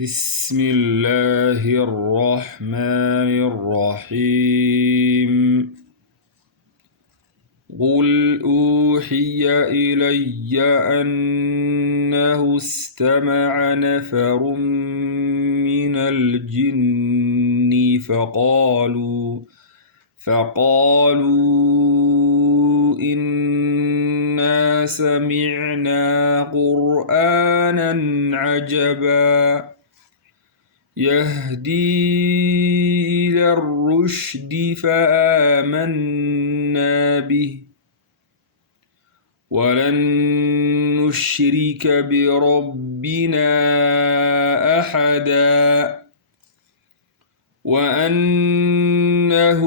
بسم الله الرحمن الرحيم قل أوحي إلي أنه استمع نفر من الجن فقالوا إنا سمعنا قرآنا عجبا يهدي إلى الرشد فآمنا به ولن نشرك بربنا أحدا وأنه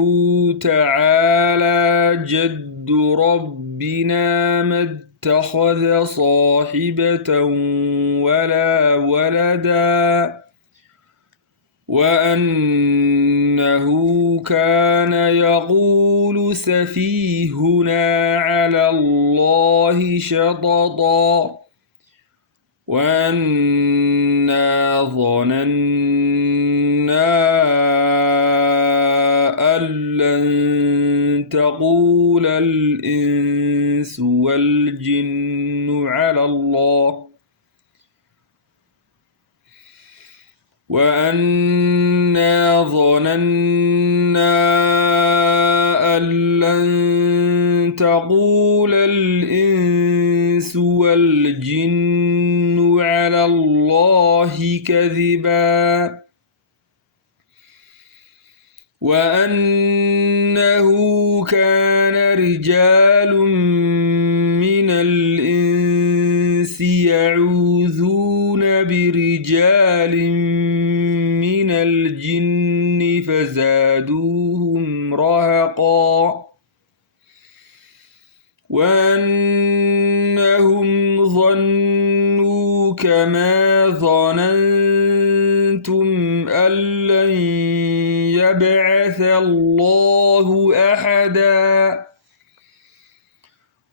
تعالى جد ربنا ما اتخذ صاحبة ولا ولدا وأنه كان يقول سفيهنا على الله شططا وأنا ظننا أن لن تقول الإنس والجن على الله وأنا ظننا أن لن تقول الإنس والجن على الله كذبا وأنه كان رجال من الإنس يعوذون برجال من الجن فزادوهم رهقا وأنهم ظنوا كما ظننتم أن لن يبعث الله أحدا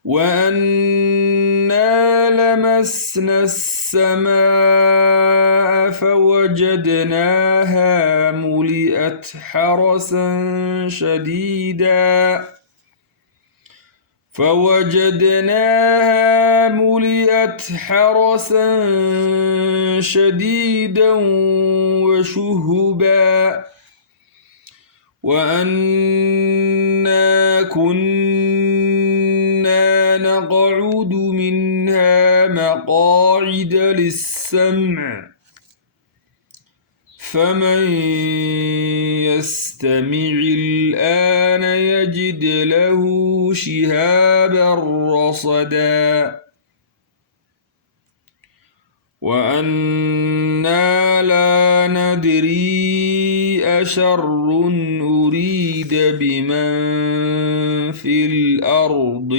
وأنا لمسنا السماء فوجدناها ملئت حرسا شديدا وشهبا وأنا كنا نقعد منها مقاعد للسمع فمن يستمع الآن يجد له شهابا رصدا وأنا لا ندري أشر أريد بمن في الأرض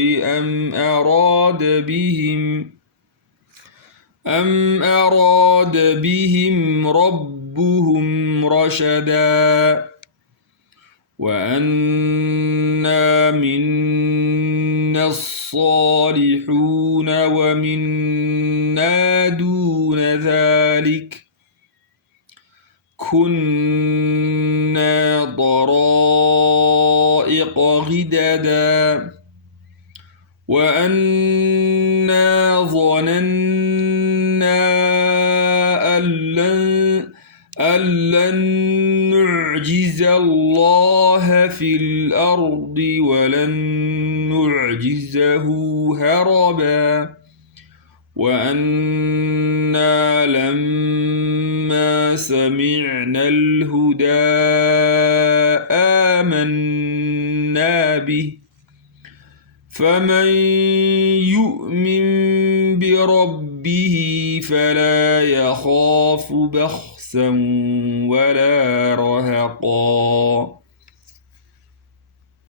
أم أراد بهم ربهم رشدا وأنا منا الصالحون ومنا دون ذلك كنا طرائق غددا وأنا ظننا أن لن نعجز الله في الأرض ولن نعجزه هربا وأنا لما سمعنا الهدى آمنا به فمن يؤمن بربه فلا يخاف بخسا ولا رهقا